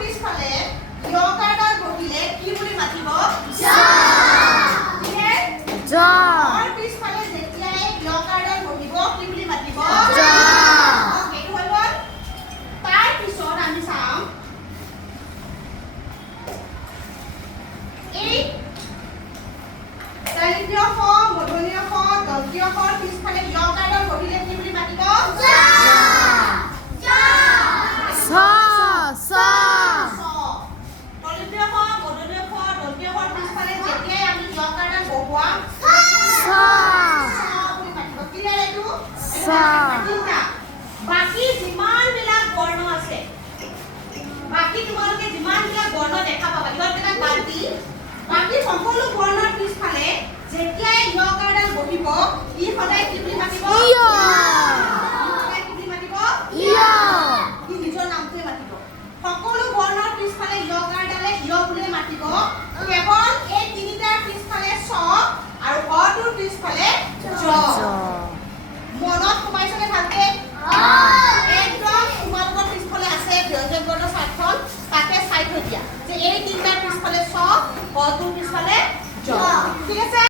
পিছফালে ইয়কাৰডাল বহিলে কি বুলি মাতিব? জ। জ। পিছফালে যেতিয়াই ইয়কাৰডাল বহিব কি বুলি মাতিব? জ। এইটো হৈ গ'ল। তাৰ পিছত আমি চাম এই তালিতীয় শ, মূৰ্ধন্য ষ, দন্তীয় শৰ পিছফালে ইয়কাৰডাল বহিলে কি বুলি মাতিব? জ। জ। ছ। ছ। তলিতীয় শ, মূৰ্ধন্য ষ, দন্তীয় শৰ পিছফালে যেতিয়াই আমি ইয়কাৰডাল বহুৱাম ছ। বুলি মাতিব। ক্লিয়াৰ এইটো? ছ। বাকি যিমানবিলাক বৰ্ণ আছে, বাকি তোমালোকে যিমানবিলাক বৰ্ণ দেখা পাবা, ইহঁতকেইটাক বাদ দি বাকি সকলো বৰ্ণৰ পিছফালে যেতিয়াই ইয়কাৰডাল বহিব, ই সদায় কি বুলি মাতিব? ইয়। সদায় কি বুলি মাতিব? ইয়। ই নিজৰ নামটোৱে মাতিব। সকলো বৰ্ণৰ পিছফালে ইয়কাৰডালে ইয় বুলি মাতিব। কেৱল এই তিনিটাৰ পিছফালে ছ আৰু অটোৰ পিছফালে জ। মনত সোমাইছনে ভালকে? একদম তোমালোকৰ পিছফালে আছে ব্যঞ্জন বৰ্ণৰ চাৰ্টখন, তাতে চাই থৈ দিয়া যে এই তিনিটাৰ পিছফালে ছ, অটোৰ পিছফালে জ। ঠিক আছে?